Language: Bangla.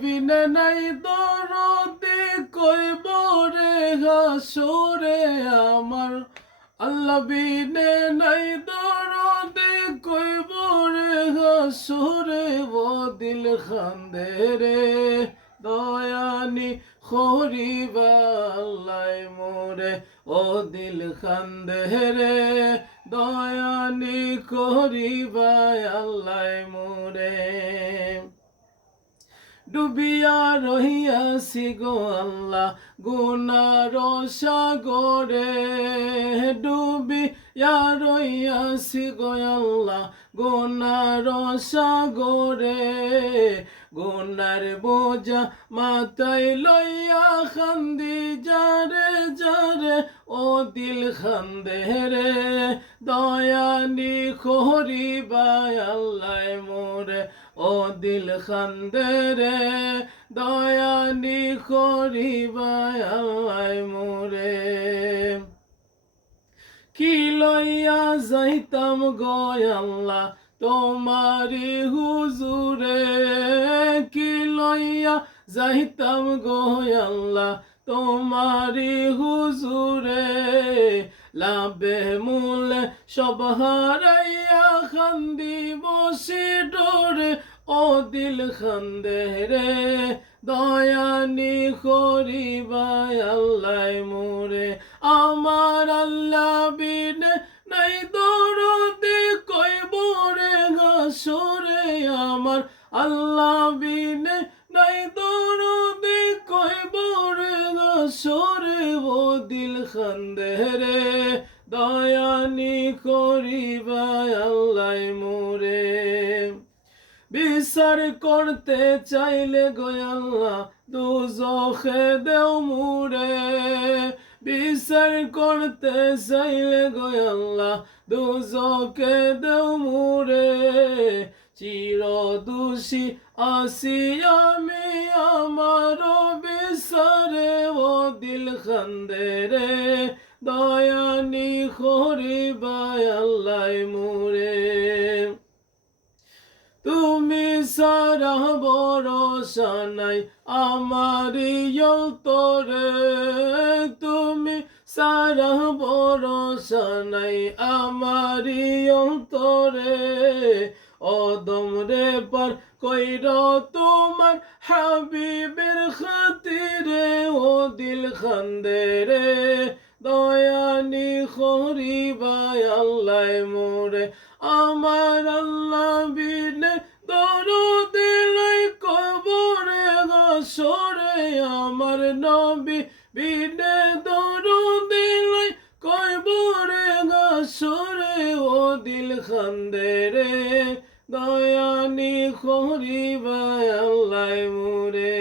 বিনে নাই দরদি কইব রে হাসরে আমার, আল্লাহ বিনে নাই দরদি কইব রে হাসরে, ও দিল খান্দে রে দয়ানি খরিবা আল্লাহ মোরে, ও দিল খান্দে রে দয়ানি করিবা আল্লাহ মোরে। ডুবিয়া রহিয়াছি গো আল্লাহ গুনার সাগরে, ডুবিয়া রহিয়াছি গো আল্লাহ গুনার সাগরে, গুনার বোঝা মাথায় লইয়া খান্দি যারে যারে, ও দিল খান্দে রে দয়ানি খরিবা আল্লাহ মোরে, ও দিল খান্দে রে দয়ানি খরিবা আল্লাহ মোরে। কি লইয়া যাইতাম গো আল্লাহ তোমারি হুজুরে, কি লইয়া যাইতাম গো আল্লাহ তোমারি হুজুরে, লাভে মূলে সব হারাইয়া খান্দি বসে ডরে, ও দিল খান্দে রে দয়ানি খরিবা আল্লাহ মোরে। আমার আল্লাহ বিনে নাই দরদি কইব রে হাসরে আমার, আল্লাহ বিনে নাই দরদি কইব রে হাসরে, ও দিল খান্দে রে দয়ানি করিবা আল্লাহ মোরে। বিচার করতে চাইলে গো আল্লাহ দুজখে দেও মুরে, বিচার করতে চাইলে গো আল্লাহ দুজখে দেও মুরে, চির দোষী আসি আমি আমার বিচারে, ও দিল খান্দে রে দয়ানি খরিবা আল্লাহ মোরে। তুমি সারা ভরসা নাই আমারি অন্তরে, তুমি সারা ভরসা নাই আমারি অন্তরে, অদম রে পার কইর তোমার হাবিবের খাতিরে, ও দিল খান্দে রে দয়ানি খরিবা আল্লাহ মোরে। আমার আল্লাহ বিনে দরদি লই কবরে হাসরে, আমার নবী বিনে দরদি লই কবরে হাসরে, ও দিল খান্দে রে দয়ানি খরিবা আল্লাহ মোরে।